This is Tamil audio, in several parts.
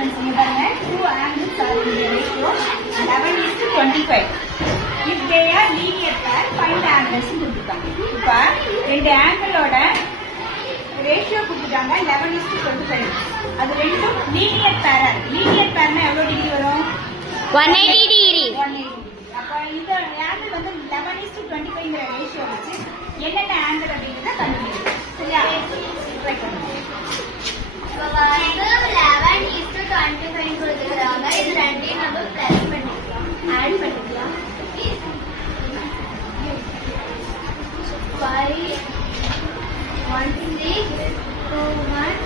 students, you have two angles are in the ratio 11:25. If they are linear pair, find the angles கொடுத்துட்டாங்க. இப்ப ரெண்டு ஆங்கிளோட ரேஷியோ கொடுத்துட்டாங்க 11:25. அது ரெண்டும் லீனியர் பேரா இருக்கு. லீனியர் பேர்னா எவ்வளவு டிகிரி வரும்? 180 டிகிரி. 180. அப்ப இந்த ஆங்கிள் வந்து 11:25ங்கற ரேஷியோ வச்சு என்னென்ன ஆங்கிள் அப்படிங்கறத கண்டுபிடிக்கணும். சரியா? ட்ரை பண்ணுங்க. இப்போ வந்து 11:25 கொடுத்துருக்காங்க. இது ரெண்டையும் நம்ம பிளஸ் பண்ணிக்கலாம், ஆட் பண்ணிக்கலாம். 5 1 6 2 1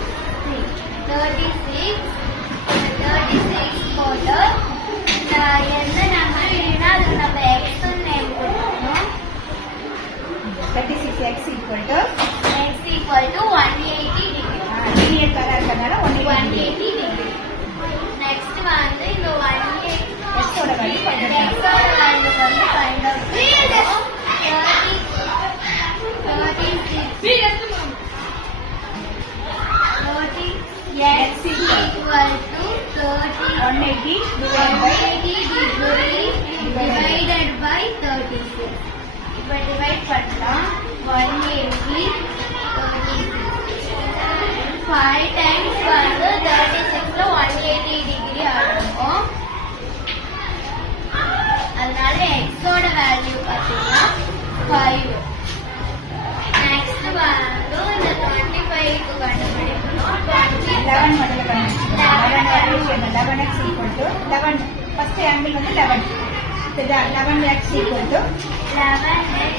3 36 போட்டு எந்த நம்பர் வேணும்னா அதுக்கு நம்ம எக்ஸ் நேம் கொடுக்கணும். 36x equal to x equal to 180 degree. Linear பேரா இருக்கறனால 180 degree. Next வந்து இந்த 180 x ஓட வேல்யூ ஃபைண்ட் x ஓட வேல்யூ வந்து ஃபைண்ட் அவுட் பண்ணனும். x equal to 180 divided by 36. இப்போ டிவைட் பண்ணலாம். 180 5 times வந்து 36ல 180 டிகிரி ஆகும். அதனால x ஓட வேல்யூ பார்த்தீங்கன்னா 5. நெக்ஸ்ட் வந்து இந்த 25க்கு கண்டுபிடிக்கணும். 11 முதல்ல கண்டுபிடிச்சோம். 11x equal to 11 first angle வந்து 11. சரியா? 11x equal to 11x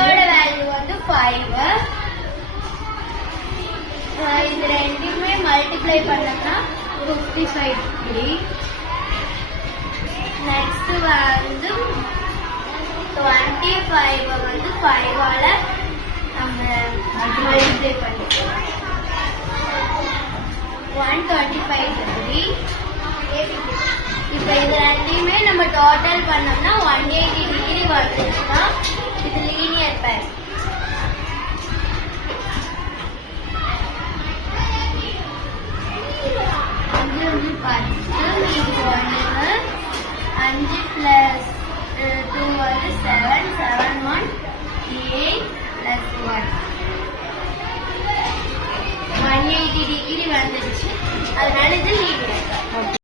ஓட வேல்யூ வந்து 5. இது ரெண்டுமே மல்டிப்ளை பண்ணோம்னா 55 டிகிரி. நெக்ஸ்ட் வந்து 25 வந்து 5 ஆல நம்ம மல்டிப்ளை பண்ணிக்கலாம். 135 டிகிரி. இப்போ இது ரெண்டையுமே நம்ம டோட்டல் பண்ணோம்னா 180 டிகிரி வந்துச்சுன்னா இது லீனியர் பேர். இது வந்து 10 இது 1 5 plus 2 வந்து 7 7 1 8 plus 1 180 டிகிரி வந்துருச்சு. அதனால இது லீனியர் பேர்.